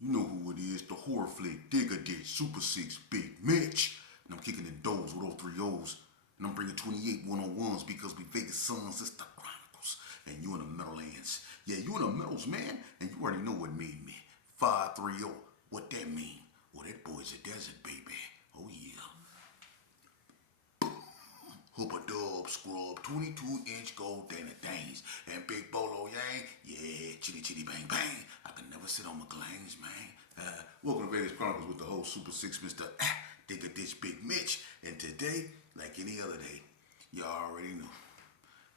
You know who it is, the horror flick, Digger Ditch, Super 6, Big Mitch. And I'm kicking in doors with those three O's. And I'm bringing 28 101s because we Vegas sons, it's the Chronicles. And you in the Meadowlands. Yeah, you in the Meadows, man. And you already know what made me. 530. What that mean? Well, that boy's a desert, baby. Oh, yeah. Hooper Dub Scrub, 22-inch gold Danny Danes, and Big Bolo Yang, yeah, chitty chitty bang bang. I can never sit on my claims, man. Welcome to Vegas Chronicles with the whole Super 6, Mr. Digger Ditch Big Mitch. And today, like any other day, you already know,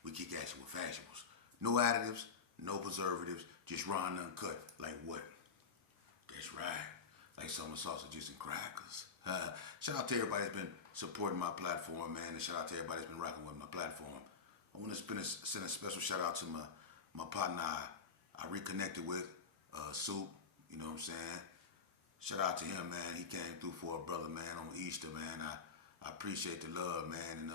we kick action with fashionables. No additives, no preservatives, just raw and uncut. Like what? That's right. Like summer sausages and crackers. Shout out to everybody that's been supporting my platform, man. And shout out to everybody that's been rocking with my platform. I want to send a special shout out to my partner I reconnected with, Soup. You know what I'm saying? Shout out to him, man. He came through for a brother, man, on Easter, man. I appreciate the love, man. And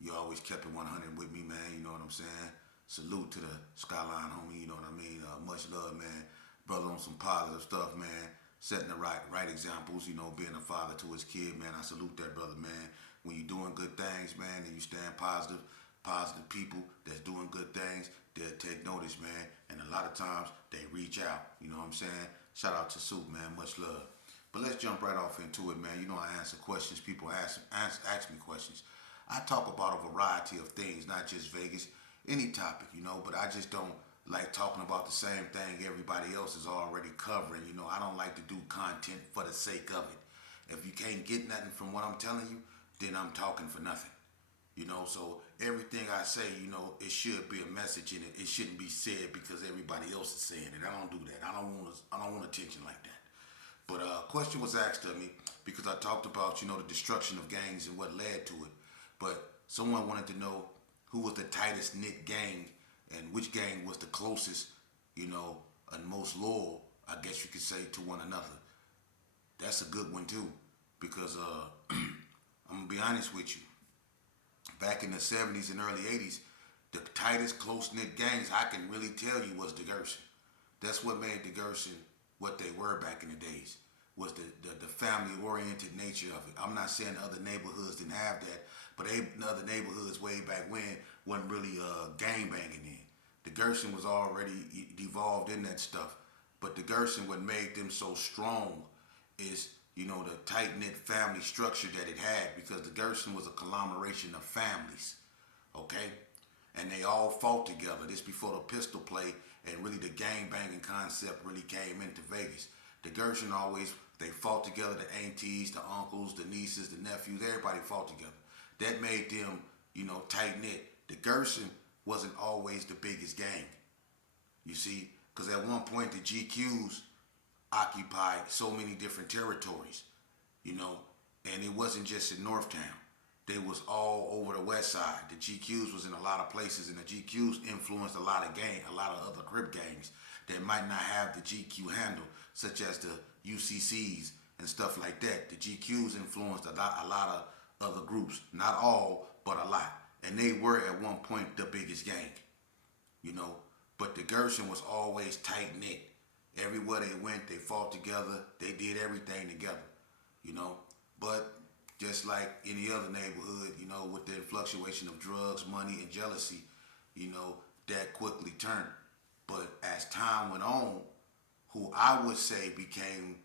you always kept it 100 with me, man. You know what I'm saying? Salute to the Skyline, homie. You know what I mean? Much love, man. Brother on some positive stuff, man. Setting the right examples, you know, being a father to his kid, man. I salute that brother, man. When you're doing good things, man, and you stand positive people that's doing good things, they'll take notice, man. And a lot of times they reach out. You know what I'm saying? Shout out to Soup, man. Much love. But let's jump right off into it, man. You know I answer questions. People ask me questions. I talk about a variety of things, not just Vegas, any topic, you know, but I just don't like talking about the same thing everybody else is already covering. You know, I don't like to do content for the sake of it. If you can't get nothing from what I'm telling you, then I'm talking for nothing. You know, so everything I say, you know, it should be a message in it. It shouldn't be said because everybody else is saying it. I don't do that. I don't want attention like that. But a question was asked of me because I talked about, you know, the destruction of gangs and what led to it. But someone wanted to know who was the tightest knit gang and which gang was the closest, you know, and most loyal, I guess you could say, to one another. That's a good one too, because I'm gonna be honest with you. Back in the 70s and early 80s, the tightest close knit gangs I can really tell you was the Gerson. That's what made the Gerson what they were back in the days. Was the family oriented nature of it. I'm not saying other neighborhoods didn't have that, but other neighborhoods way back when wasn't really gang banging in. The Gerson was already devolved in that stuff. But the Gerson, what made them so strong is, you know, the tight knit family structure that it had, because the Gerson was a conglomeration of families, okay? And they all fought together. This before the pistol play and really the gang banging concept really came into Vegas. The Gerson always, they fought together, the aunties, the uncles, the nieces, the nephews, everybody fought together. That made them, you know, tight knit. The Gerson wasn't always the biggest gang, you see, because at one point the GQs occupied so many different territories, you know, and it wasn't just in Northtown. They was all over the west side. The GQs was in a lot of places, and the GQs influenced a lot of other Crip gangs that might not have the GQ handle, such as the UCCs and stuff like that. The GQs influenced a lot of other groups, not all, but a lot. And they were at one point the biggest gang, you know. But the Gerson was always tight knit. Everywhere they went, they fought together. They did everything together, you know. But just like any other neighborhood, you know, with the fluctuation of drugs, money, and jealousy, you know, that quickly turned. But as time went on, who I would say became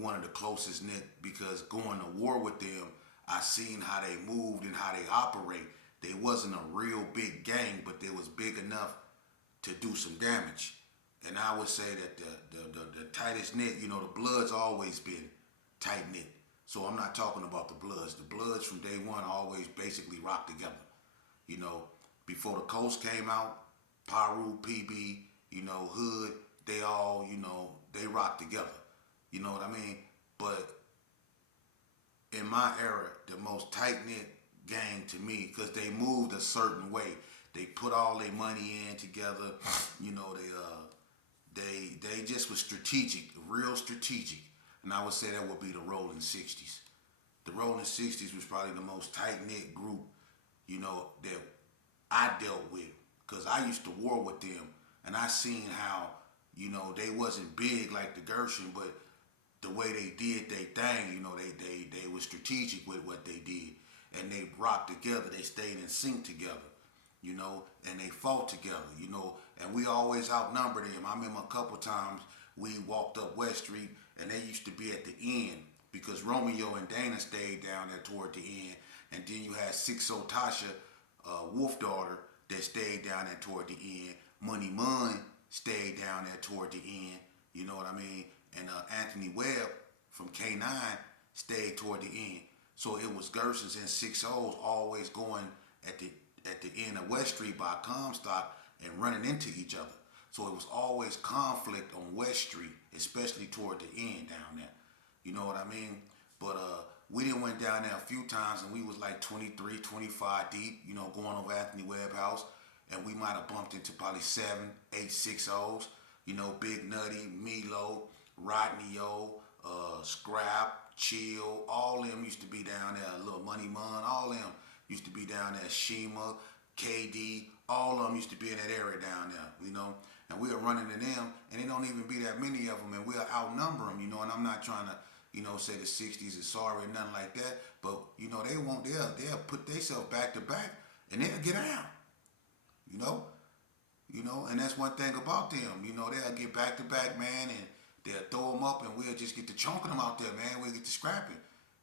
one of the closest knit, because going to war with them, I seen how they moved and how they operate. They wasn't a real big gang, but they was big enough to do some damage. And I would say that the tightest knit, you know, the Bloods always been tight knit. So I'm not talking about the Bloods. The Bloods from day one always basically rocked together. You know, before the Coast came out, Paru, PB, you know, Hood, they all, you know, they rocked together. You know what I mean? But in my era, the most tight knit gang to me, because they moved a certain way. They put all their money in together. You know, they just was strategic, real strategic. And I would say that would be the Rolling 60s. The Rolling 60s was probably the most tight knit group, you know, that I dealt with, because I used to war with them, and I seen how, You know, they wasn't big like the Gerson, but the way they did their thing, you know, they were strategic with what they did. And they rocked together, they stayed in sync together, you know, and they fought together, you know, and we always outnumbered them. I remember a couple times we walked up West Street and they used to be at the end because Romeo and Dana stayed down there toward the end. And then you had 6-0 Tasha, Wolf daughter, that stayed down there toward the end. Money Mun stayed down there toward the end, you know what I mean? And Anthony Webb from K9 stayed toward the end. So it was Gersons and 6-0s always going at the end of West Street by Comstock and running into each other. So it was always conflict on West Street, especially toward the end down there. You know what I mean? But we done went down there a few times and we was like 23, 25 deep, you know, going over Anthony Webb house. And we might have bumped into probably 7, 8 6-0s. You know, Big Nutty, Milo, Rodney O, Scrap, Chill, all them used to be down there. Little Money Mun, all them used to be down there. Shima, KD, all of them used to be in that area down there, you know. And we are running to them, and it don't even be that many of them, and we'll outnumber them, you know. And I'm not trying to, you know, say the 60s is sorry or nothing like that, but you know they'll put themselves back to back, and they'll get out, you know. And that's one thing about them, you know, they'll get back to back, man, and they'll throw them up, and we'll just get to chunking them out there, man. We'll get to scrapping.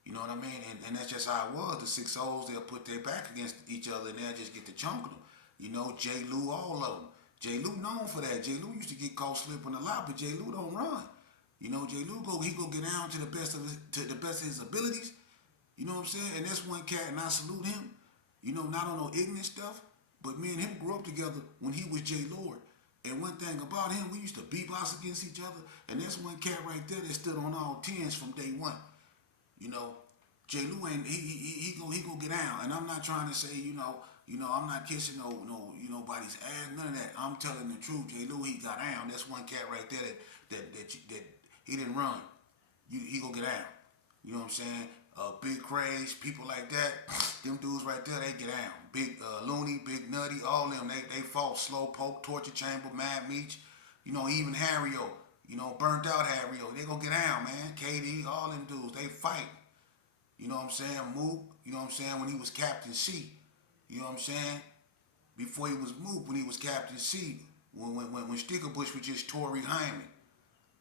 You know what I mean? And that's just how it was. The 6-0s, they'll put their back against each other, and they'll just get to chunking them. You know, J. Lou, all of them. J. Lou known for that. J. Lou used to get caught slipping a lot, but J. Lou don't run. You know, J. Lou he go get down to the best of his abilities. You know what I'm saying? And that's one cat, and I salute him. You know, not on no ignorant stuff, but me and him grew up together when he was J. Lord. And one thing about him, we used to beatbox against each other, and that's one cat right there that stood on all 10s from day one. You know, J. Lou ain't he go get down, and I'm not trying to say you know I'm not kissing nobody's ass, none of that. I'm telling the truth. J. Lou, he got down. That's one cat right there that he didn't run. He go get down. You know what I'm saying? Big Craze, people like that, them dudes right there, they get down. Big Looney, Big Nutty, all them, they fought. Slow Poke, Torture Chamber, Mad Meech, you know, even Harry-O, you know, burnt out Harry-O, they go get down, man. KD, all them dudes, they fight. You know what I'm saying? Mook, you know what I'm saying, when he was Captain C. You know what I'm saying? Before he was Mook, when he was Captain C. When Stickerbush was just Tory Hyman.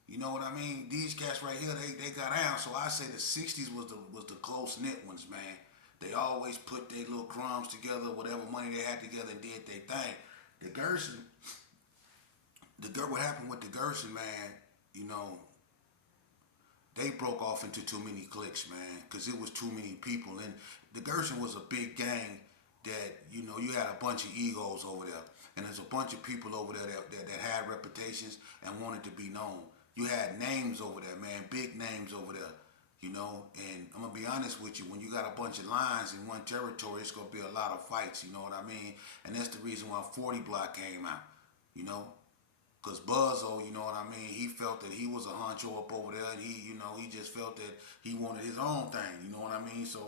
You know what I mean? These cats right here, they got down. So I say the 60s was the close-knit ones, man. They always put their little crumbs together, whatever money they had together, and did their thing. The Gerson, what happened with the Gerson, man, you know, they broke off into too many cliques, man, because it was too many people. And the Gerson was a big gang that, you know, you had a bunch of egos over there. And there's a bunch of people over there that had reputations and wanted to be known. You had names over there, man, big names over there, you know. And I'm going to be honest with you, when you got a bunch of lines in one territory, it's going to be a lot of fights, you know what I mean? And that's the reason why 40 Block came out, you know. Because Buzzo, you know what I mean, he felt that he was a honcho up over there, and he just felt that he wanted his own thing, you know what I mean? So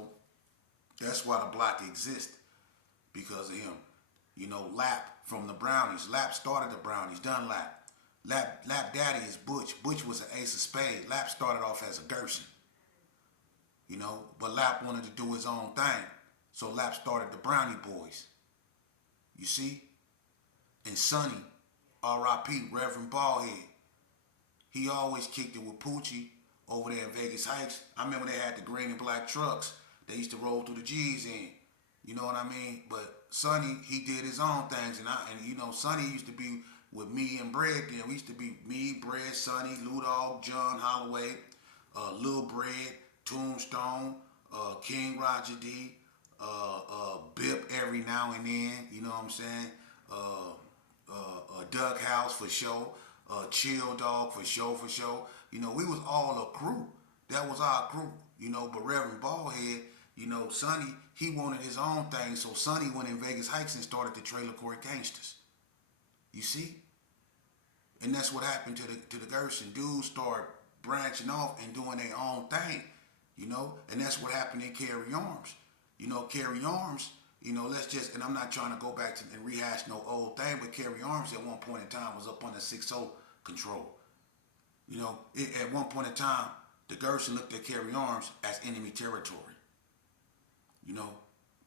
that's why the block exists, because of him. You know, Lap from the Brownies. Lap started the Brownies, Dunlap. Lap Daddy is Butch. Butch was an ace of spades. Lap started off as a Gerson. You know, but Lap wanted to do his own thing. So Lap started the Brownie Boys. You see? And Sonny, R.I.P., Reverend Ballhead. He always kicked it with Poochie over there in Vegas Heights. I remember they had the green and black trucks. They used to roll through the G's in. You know what I mean? But Sonny, he did his own things. And you know, Sonny used to be with me and Bread then. We used to be me, Bread, Sonny, Ludog, John Holloway, Lil Bread, Tombstone, King Roger D, Bip every now and then, you know what I'm saying? Doug House for sure, Chill Dog for sure. You know, we was all a crew. That was our crew, you know, but Reverend Ballhead, you know, Sonny, he wanted his own thing, so Sonny went in Vegas Heights and started the Trailer Court Gangsters. You see? And that's what happened to the Gerson. Dudes start branching off and doing their own thing, you know? And that's what happened in Carry Arms. You know, Carry Arms, you know, and I'm not trying to go back and rehash no old thing, but Carry Arms at one point in time was up under 6-0 control. You know, at one point in time, the Gerson looked at carry arms as enemy territory. You know,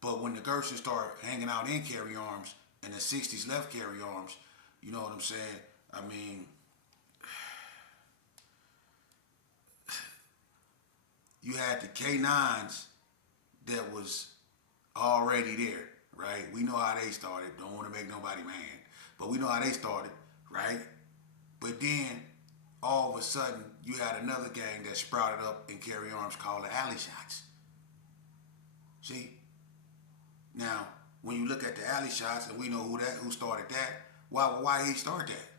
but when the Gerson started hanging out in carry arms and the 60s left carry arms, you know what I'm saying? I mean, you had the K9s that was already there, right? We know how they started. Don't want to make nobody mad, but we know how they started, right? But then all of a sudden, you had another gang that sprouted up in carry arms called the Alley Shots. See? Now, when you look at the Alley Shots, and we know who started that, why he start that?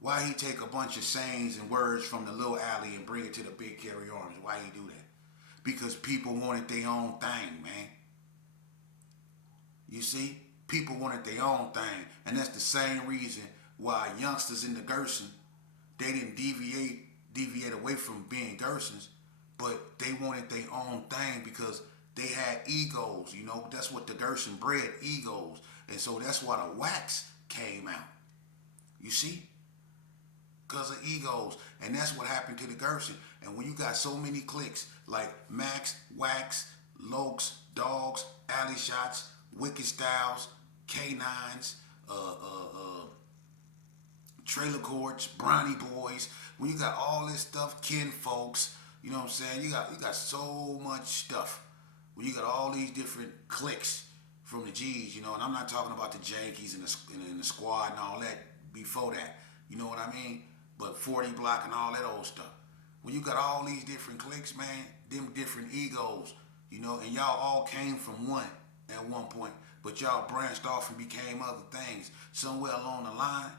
Why he take a bunch of sayings and words from the little alley and bring it to the big carry arms? Why he do that? Because people wanted their own thing, man. You see? People wanted their own thing. And that's the same reason why youngsters in the Gerson, they didn't deviate away from being Gersons, but they wanted their own thing because they had egos, you know. That's what the Gerson bred, egos. And so that's why the wax came out. You see? Because of egos. And that's what happened to the Gerson. And when you got so many cliques like Max, Wax, Lokes, Dogs, Alley Shots, Wicked Styles, K9s, Trailer Courts, Brownie Boys, when you got all this stuff, Kin Folks, you know what I'm saying? You got so much stuff. When you got all these different cliques from the G's, you know, and I'm not talking about the Yankees and the squad and all that before that. You know what I mean? But 40 block and all that old stuff. When you got all these different cliques, man, them different egos, you know, and y'all all came from one at one point, but y'all branched off and became other things. Somewhere along the line,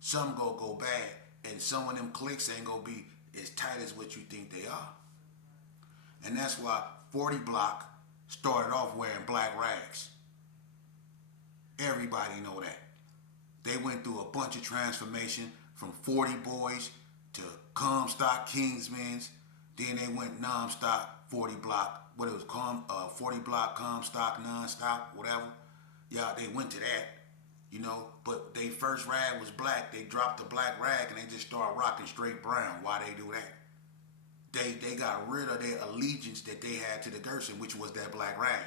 some go bad, and some of them cliques ain't gonna be as tight as what you think they are. And that's why 40 block started off wearing black rags. Everybody know that. They went through a bunch of transformation from 40 boys to Comstock Kingsmen. Then they went non-stop 40 block. What it was, 40 block, Comstock, non-stop, whatever. Yeah, they went to that, you know. But their first rag was black. They dropped the black rag and they just started rocking straight brown. Why they do that? They got rid of their allegiance that they had to the Gerson, which was that black rag.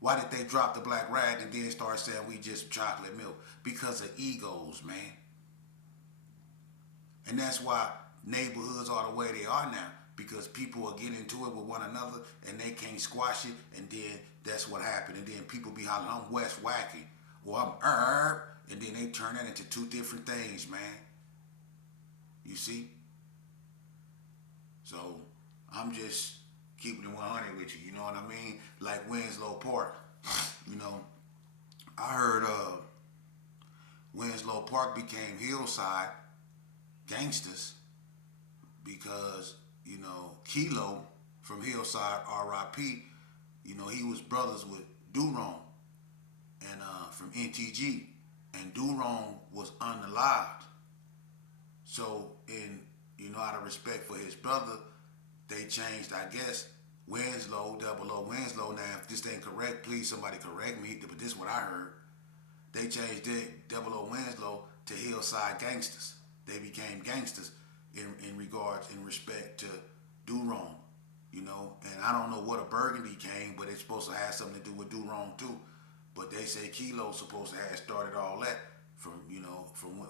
Why did they drop the black rag and then start saying we just chocolate milk? Because of egos, man. And that's why neighborhoods are the way they are now. Because people are getting into it with one another and they can't squash it, and then that's what happened. And then people be hollering, I'm West Wacky, or I'm Herb, and then they turn that into two different things, man. You see? So I'm just keeping it 100 with you, you know what I mean? Like Winslow Park, you know. I heard Winslow Park became Hillside Gangsters because, you know, Kilo from Hillside, R.I.P., you know, he was brothers with Durong and from NTG, and Durong was unalived. So in, you know, out of respect for his brother, they changed, I guess, Winslow, Double O Winslow. Now, if this ain't correct, please somebody correct me, but this is what I heard. They changed it, Double O Winslow, to Hillside Gangsters. They became gangsters in respect to Durong, you know. And I don't know what a Burgundy came, but it's supposed to have something to do with Durong too. But they say Kilo's supposed to have started all that from, you know, from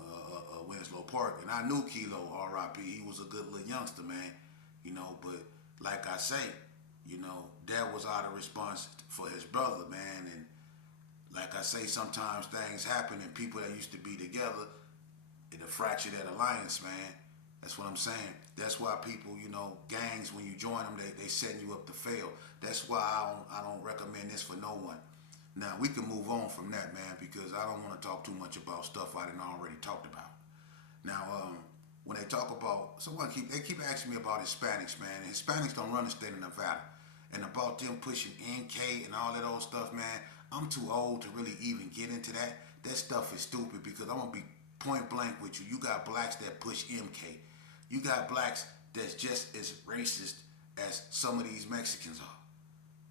Winslow Park. And I knew Kilo, R.I.P. He was a good little youngster, man, you know. But like I say, you know, that was out of response for his brother, man. And like I say, sometimes things happen and people that used to be together, it'll fracture that alliance, man. That's what I'm saying. That's why people, you know, gangs, when you join them, they setting you up to fail. That's why I don't recommend this for no one. Now, we can move on from that, man, because I don't want to talk too much about stuff I didn't already talked about. Now, when they talk about, they keep asking me about Hispanics, man. And Hispanics don't run the state of Nevada. And about them pushing NK and all that old stuff, man, I'm too old to really even get into that. That stuff is stupid because I'm going to be point blank with you. You got blacks that push MK. You got blacks that's just as racist as some of these Mexicans are.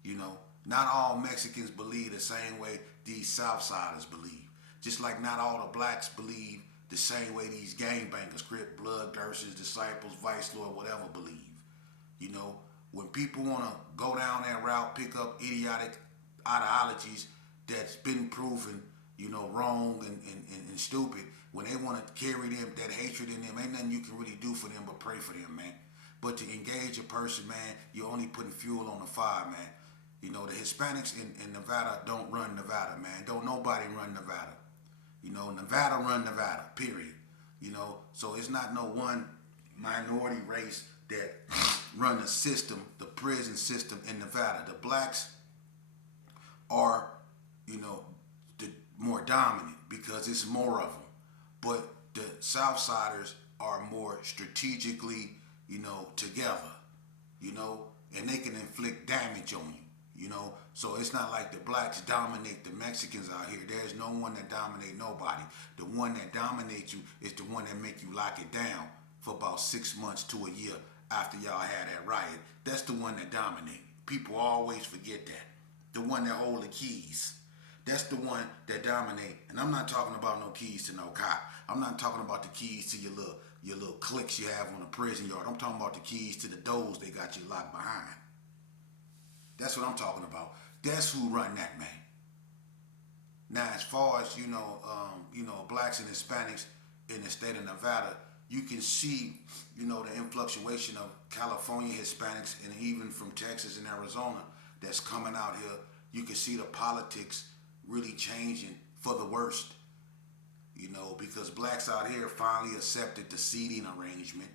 You know, not all Mexicans believe the same way these southsiders believe. Just like not all the blacks believe the same way these gangbangers, Crip, Blood, Gersons, Disciples, Vice Lord, whatever believe. You know, when people want to go down that route, pick up idiotic ideologies that's been proven, you know, wrong and stupid, when they want to carry them, that hatred in them, ain't nothing you can really do for them but pray for them, man. But to engage a person, man, you're only putting fuel on the fire, man. You know, the Hispanics in Nevada don't run Nevada, man. Don't nobody run Nevada. You know, Nevada run Nevada, period. You know, so it's not no one minority race that run the system, the prison system in Nevada. The blacks are, you know, the more dominant because it's more of them. But the southsiders are more strategically, you know, together, you know, and they can inflict damage on you, you know. So it's not like the blacks dominate the Mexicans out here. There's no one that dominate nobody. The one that dominates you is the one that make you lock it down for about 6 months to a year after y'all had that riot. That's the one that dominate. People always forget that. The one that hold the keys. That's the one that dominate. And I'm not talking about no keys to no cop. I'm not talking about the keys to your little cliques you have on a prison yard. I'm talking about the keys to the doors they got you locked behind. That's what I'm talking about. That's who run that, man. Now, as far as, you know, blacks and Hispanics in the state of Nevada, you can see, you know, the influctuation of California Hispanics and even from Texas and Arizona that's coming out here. You can see the politics really changing for the worst, you know, because blacks out here finally accepted the seating arrangement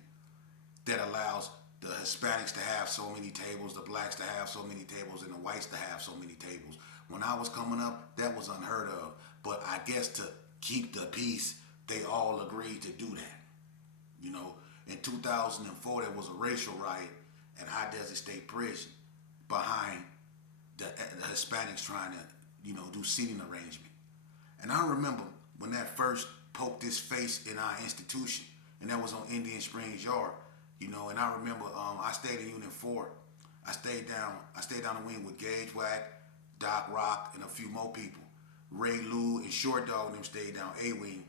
that allows the Hispanics to have so many tables, the blacks to have so many tables, and the whites to have so many tables. When I was coming up, that was unheard of. But I guess to keep the peace, they all agreed to do that. You know, in 2004, there was a racial riot at High Desert State Prison behind the Hispanics trying to, you know, do seating arrangement. And I remember when that first poked its face in our institution, and that was on Indian Springs Yard, you know. And I remember I stayed in Unit 4. I stayed down the wing with Gage Wack, Doc Rock, and a few more people. Ray Lou and Short Dog and them stayed down A wing.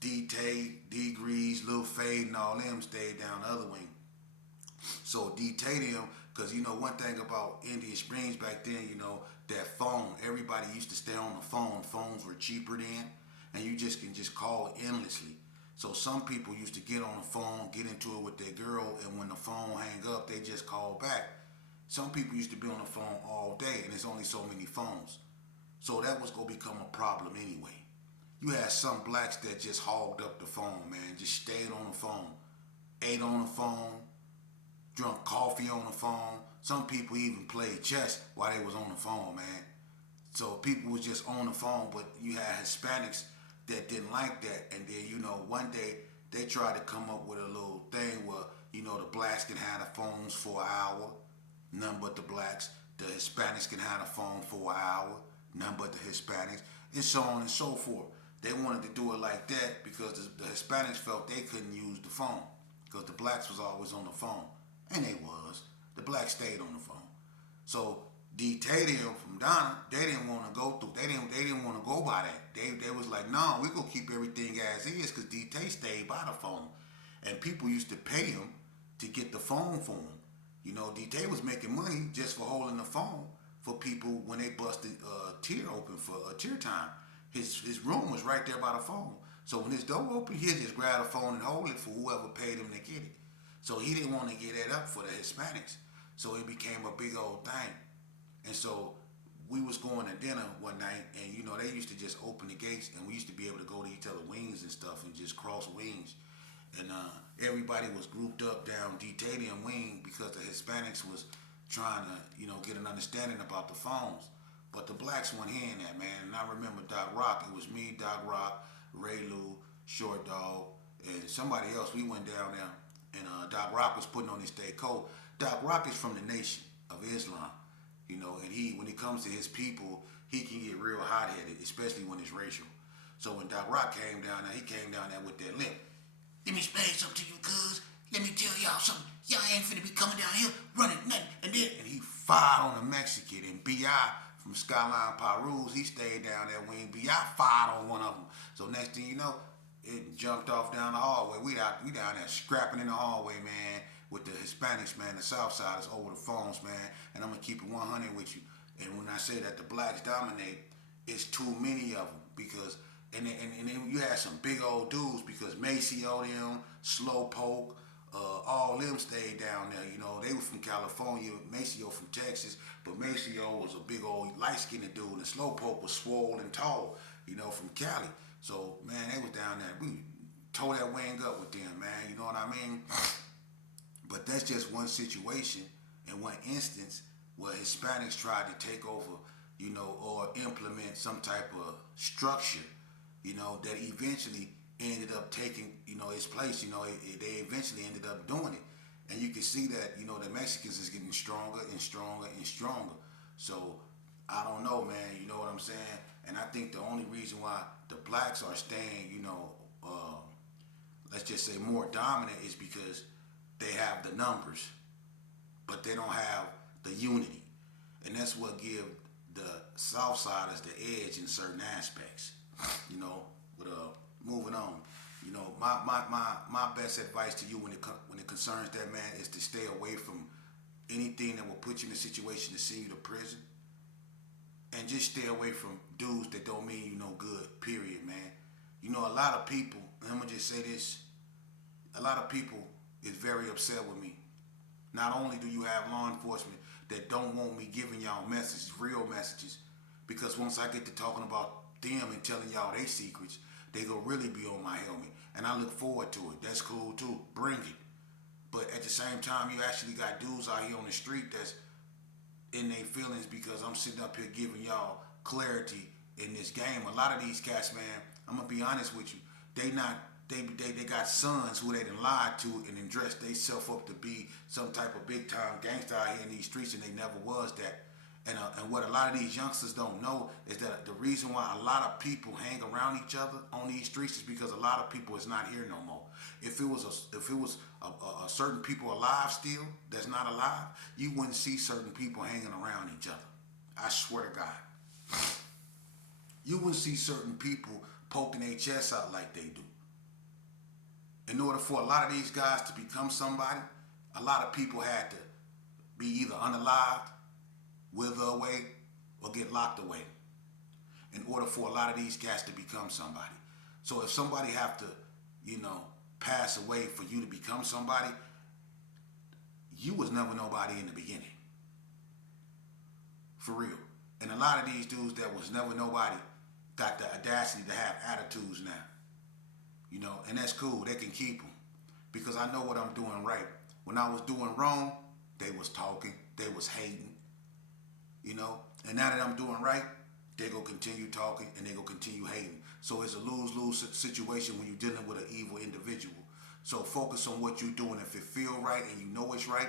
D-Tay, D-Grease, Lil Fade, and all them stayed down the other wing. So D-Tay them, because, you know, one thing about Indian Springs back then, you know, that phone, everybody used to stay on the phone. Phones were cheaper then, and you just can just call endlessly. So some people used to get on the phone, get into it with their girl, and when the phone hang up, they just call back. Some people used to be on the phone all day, and there's only so many phones. So that was going to become a problem anyway. You had some blacks that just hogged up the phone, man, just stayed on the phone, ate on the phone, drunk coffee on the phone. Some people even played chess while they was on the phone, man. So people was just on the phone, but you had Hispanics that didn't like that. And then, you know, one day they tried to come up with a little thing where, you know, the blacks can have the phones for an hour, none but the blacks. The Hispanics can have the phone for an hour, none but the Hispanics, and so on and so forth. They wanted to do it like that because the Hispanics felt they couldn't use the phone because the blacks was always on the phone. And they was. The blacks stayed on the phone. So D-Tay them from Donna, they didn't want to go through. They didn't want to go by that. They was like, no, we gonna keep everything as is because D-Tay stayed by the phone. And people used to pay him to get the phone for him. You know, D-Tay was making money just for holding the phone for people when they busted tier open for tier time. His room was right there by the phone. So when his door opened, he'd just grab the phone and hold it for whoever paid him to get it. So he didn't want to get that up for the Hispanics. So it became a big old thing. And so we was going to dinner one night, and, you know, they used to just open the gates, and we used to be able to go to each other's wings and stuff and just cross wings. And everybody was grouped up down D-Tadium wing because the Hispanics was trying to, you know, get an understanding about the phones. But the blacks weren't hearing that, man. And I remember Doc Rock. It was me, Doc Rock, Ray Lou, Short Dog, and somebody else. We went down there, and Doc Rock was putting on his day coat. Doc Rock is from the Nation of Islam, you know, and when it comes to his people, he can get real hot-headed, especially when it's racial. So when Doc Rock came down there, he came down there with that limp. Let me explain something to you, cuz. Let me tell y'all something. Y'all ain't finna be coming down here running nothing. And he fired on a Mexican, and B.I. from Skyline Perus, he stayed down there wing B. I fired on one of them. So next thing you know, it jumped off down the hallway. We down there scrapping in the hallway, man, with the Hispanics, man, the southsiders over the phones, man. And I'm gonna keep it 100 with you. And when I say that the blacks dominate, it's too many of them because and then you had some big old dudes because Maceo them, Slowpoke, all them stayed down there. You know, they were from California, Maceo from Texas, but Maceo was a big old light-skinned dude, and Slowpoke was swole and tall, you know, from Cali. So, man, they was down there. We tore that wing up with them, man. You know what I mean? But that's just one situation and one instance where Hispanics tried to take over, you know, or implement some type of structure, you know, that eventually ended up taking, you know, its place. You know, they eventually ended up doing it. And you can see that, you know, the Mexicans is getting stronger and stronger and stronger. So, I don't know, man, you know what I'm saying? And I think the only reason why the blacks are staying, you know, let's just say more dominant is because they have the numbers, but they don't have the unity. And that's what gives the Southsiders the edge in certain aspects. You know, with moving on. You know, my best advice to you when it concerns that, man, is to stay away from anything that will put you in a situation to send you to prison. And just stay away from dudes that don't mean you no good, period, man. You know, a lot of people, and I'm gonna just say this, a lot of people is very upset with me. Not only do you have law enforcement that don't want me giving y'all messages, real messages, because once I get to talking about them and telling y'all their secrets, they gonna really be on my helmet. And I look forward to it. That's cool too. Bring it. But at the same time, you actually got dudes out here on the street that's in their feelings because I'm sitting up here giving y'all clarity in this game. A lot of these cats, man, I'm gonna be honest with you, they got sons who they done lied to and then dressed themselves up to be some type of big time gangster out here in these streets, and they never was that. And what a lot of these youngsters don't know is that the reason why a lot of people hang around each other on these streets is because a lot of people is not here no more. If it was a certain people alive still that's not alive, you wouldn't see certain people hanging around each other. I swear to God. You wouldn't see certain people poking their chests out like they do. In order for a lot of these guys to become somebody, a lot of people had to be either unalived, wither away, or get locked away in order for a lot of these guys to become somebody. So if somebody have to, you know, pass away for you to become somebody, you was never nobody in the beginning. For real. And a lot of these dudes that was never nobody got the audacity to have attitudes now. You know, and that's cool. They can keep them. Because I know what I'm doing right. When I was doing wrong, they was talking. They was hating. You know, and now that I'm doing right, they gonna continue talking and they gonna continue hating. So it's a lose-lose situation when you're dealing with an evil individual. So focus on what you're doing. If it feel right and you know it's right,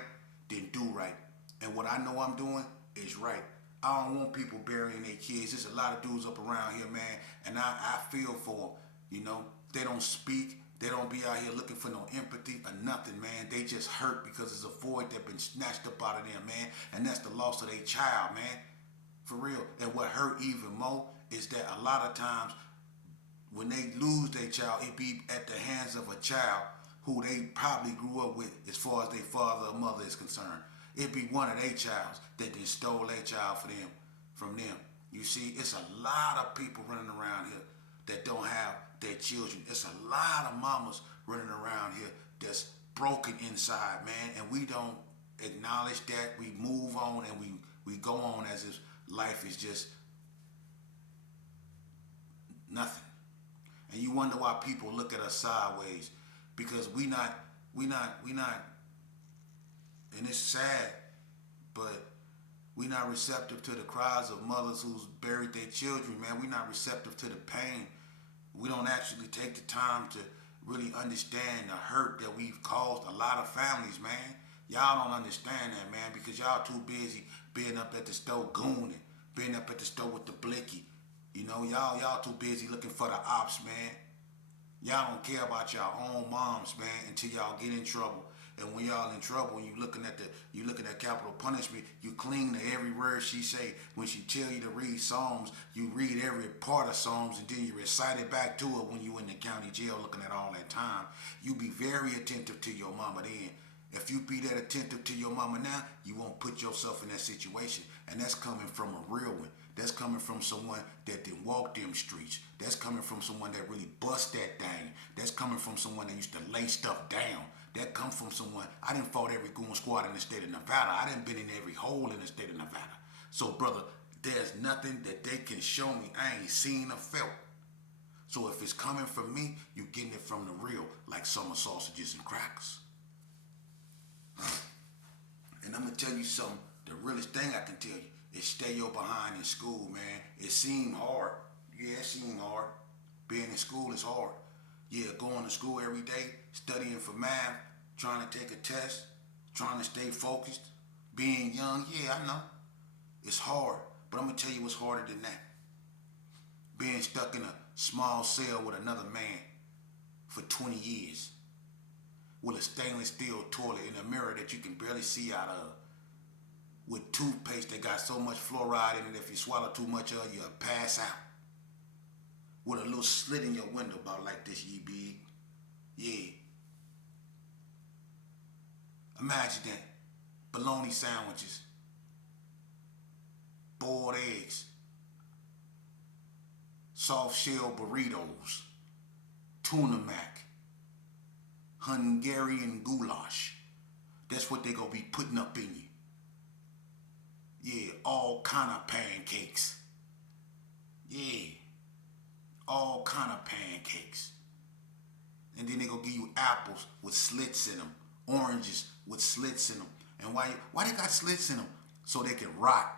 then do right. And what I know I'm doing is right. I don't want people burying their kids. There's a lot of dudes up around here, man, and I feel for them. You know, they don't speak. They don't be out here looking for no empathy or nothing, man. They just hurt because it's a void that been snatched up out of them, man. And that's the loss of their child, man. For real. And what hurt even more is that a lot of times when they lose their child, it be at the hands of a child who they probably grew up with as far as their father or mother is concerned. It be one of their childs that then stole their child from them. You see, it's a lot of people running around here that don't have their children. It's a lot of mamas running around here that's broken inside, man, and we don't acknowledge that. We move on and we go on as if life is just nothing. And you wonder why people look at us sideways, because we not, and it's sad, but we not receptive to the cries of mothers who's buried their children, man. We not receptive to the pain. We don't actually take the time to really understand the hurt that we've caused a lot of families, man. Y'all don't understand that, man, because y'all too busy being up at the store gooning, being up at the store with the blicky. You know, y'all too busy looking for the ops, man. Y'all don't care about your own moms, man, until y'all get in trouble. And when y'all in trouble, when you looking at capital punishment, you cling to every word she say. When she tell you to read Psalms, you read every part of Psalms, and then you recite it back to her when you in the county jail looking at all that time. You be very attentive to your mama then. If you be that attentive to your mama now, you won't put yourself in that situation. And that's coming from a real one. That's coming from someone that didn't walk them streets. That's coming from someone that really bust that thing. That's coming from someone that used to lay stuff down. That come from someone, I didn't fought every goon squad in the state of Nevada. I didn't been in every hole in the state of Nevada. So brother, there's nothing that they can show me I ain't seen or felt. So if it's coming from me, you getting it from the real, like summer sausages and crackers. And I'm gonna tell you something, the realest thing I can tell you is stay your behind in school, man. It seemed hard. Yeah, it seemed hard. Being in school is hard. Yeah, going to school every day, studying for math, trying to take a test, trying to stay focused, being young, yeah, I know. It's hard, but I'm gonna tell you what's harder than that. Being stuck in a small cell with another man for 20 years. With a stainless steel toilet in a mirror that you can barely see out of. With toothpaste that got so much fluoride in it, if you swallow too much of it, you'll pass out. With a little slit in your window about like this, ye big. Yeah. Imagine that. Bologna sandwiches. Boiled eggs. Soft shell burritos. Tuna mac. Hungarian goulash. That's what they gonna be putting up in you. Yeah, all kind of pancakes. Yeah, all kind of pancakes. And then they gonna give you apples with slits in them, oranges with slits in them. And why they got slits in them? So they can rot